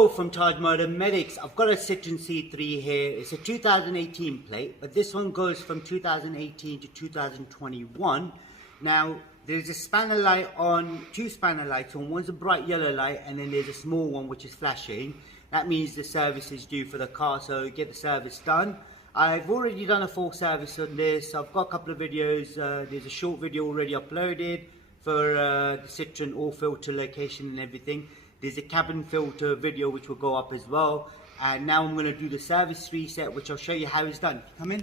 Hello from Taj Motor Medics. I've got a Citroen C3 here. It's a 2018 plate, but this one goes from 2018 to 2021. Now, there's a spanner light on, two spanner lights on. One's a bright yellow light, and then there's a small one which is flashing. That means the service is due for the car, so get the service done. I've already done a full service on this. I've got a couple of videos. There's a short video already uploaded for the Citroen all filter location and everything. There's a cabin filter video which will go up as well. And now I'm going to do the service reset, which I'll show you how it's done. Come in.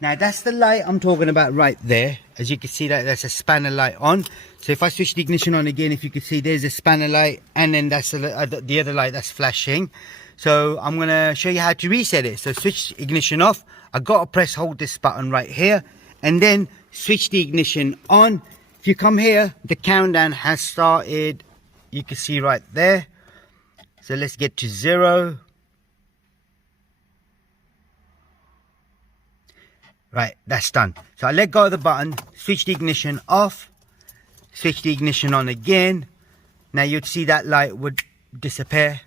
Now that's the light I'm talking about right there. As you can see, that's a spanner light on. So if I switch the ignition on again, if you can see, there's a spanner light, and then that's the other light that's flashing. So I'm going to show you how to reset it. So switch ignition off. I got to press hold this button right here, and then switch the ignition on. If you come here, the countdown has started. You can see right there. So let's get to 0. Right, that's done. So I let go of the button, switch the ignition off, switch the ignition on again. Now you'd see that light would disappear.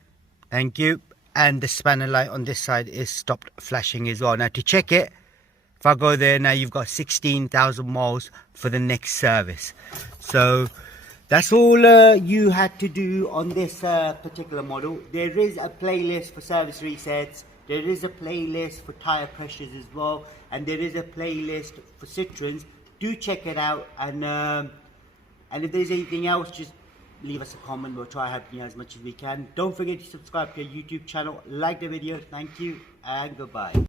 Thank you. And the spanner light on this side is stopped flashing as well. Now to check it, if I go there, now you've got 16,000 miles for the next service. So that's all you had to do on this particular model. There is a playlist for service resets. There is a playlist for tyre pressures as well. And there is a playlist for Citroens. Do check it out. And if there's anything else, just leave us a comment. We'll try helping you as much as we can. Don't forget to subscribe to our YouTube channel. Like the video. Thank you and goodbye.